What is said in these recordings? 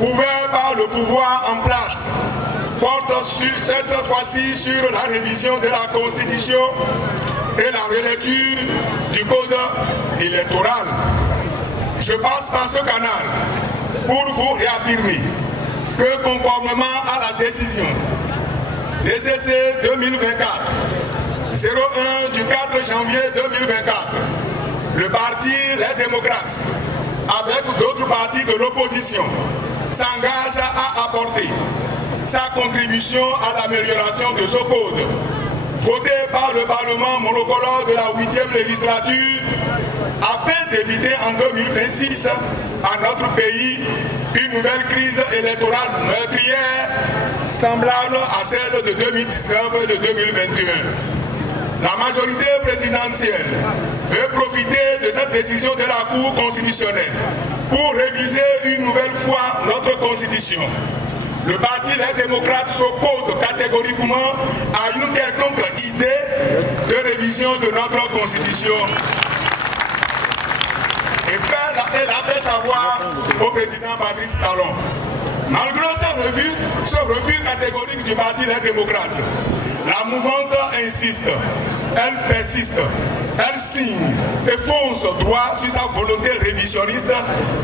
ouvert par le pouvoir en place, porte cette fois-ci sur la révision de la Constitution et la relecture du Code électoral. Je passe par ce canal pour vous réaffirmer que conformément à la décision DCC 2024 01 du 4 janvier 2024, le parti Les Démocrates, avec d'autres partis de l'opposition, s'engage à apporter sa contribution à l'amélioration de ce code, voté par le Parlement monocolore de la 8e législature, afin d'éviter en 2026 à notre pays une nouvelle crise électorale meurtrière semblable à celle de 2019 et de 2021. La majorité présidentielle veut profiter de cette décision de la Cour constitutionnelle pour réviser une nouvelle fois notre Constitution. Le parti Les Démocrates s'oppose catégoriquement à une quelconque idée de révision de notre Constitution. Et l'a fait savoir au président Patrice Talon. Malgré ce refus catégorique du parti Les Démocrates, la mouvance insiste, elle persiste, elle signe et fonce droit sur sa volonté révisionniste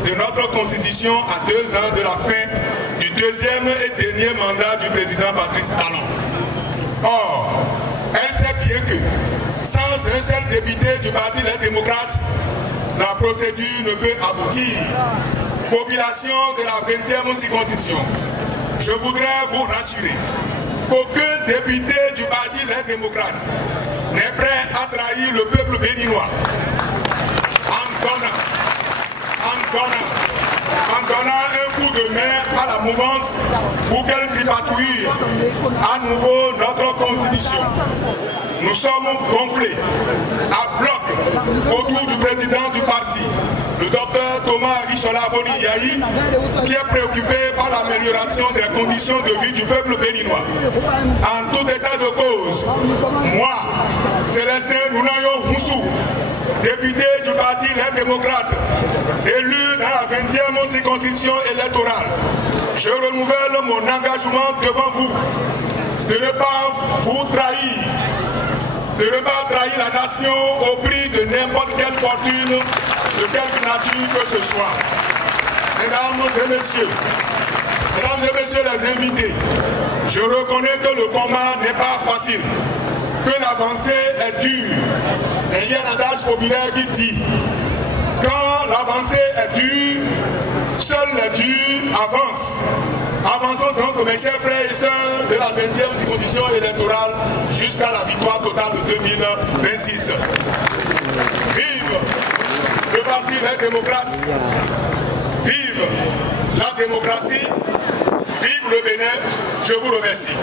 de notre Constitution à 2 ans de la fin du deuxième et dernier mandat du président Patrice Talon. Or, elle sait bien que, sans un seul député du parti Les Démocrates, la procédure ne peut aboutir. Population de la 20e circonscription, je voudrais vous rassurer qu'aucun député du parti Les Démocrates n'est prêt à trahir le peuple béninois en donnant un coup de main à la mouvance pour qu'elle tripatouille à nouveau notre Constitution. Nous sommes gonflés à bloc autour du président du parti, le docteur Thomas Richola Boni-Yahi, qui est préoccupé par l'amélioration des conditions de vie du peuple béninois. En tout état de cause, moi, Célestin Nounayo Moussou, député du parti Les Démocrates, élu dans la 20e circonscription électorale, je renouvelle mon engagement devant vous de ne pas vous trahir, de ne pas trahir la nation au prix de n'importe quelle fortune, de quelque nature que ce soit. Mesdames et messieurs les invités, je reconnais que le combat n'est pas facile, que l'avancée est dure. Et il y a un adage populaire qui dit, quand l'avancée est dure, seuls les durs avancent. Avançons donc, mes chers frères et sœurs, de la 20e circonscription électorale jusqu'à la victoire totale de 2026. Vive le parti Les Démocrates, vive la démocratie, vive le Bénin, je vous remercie.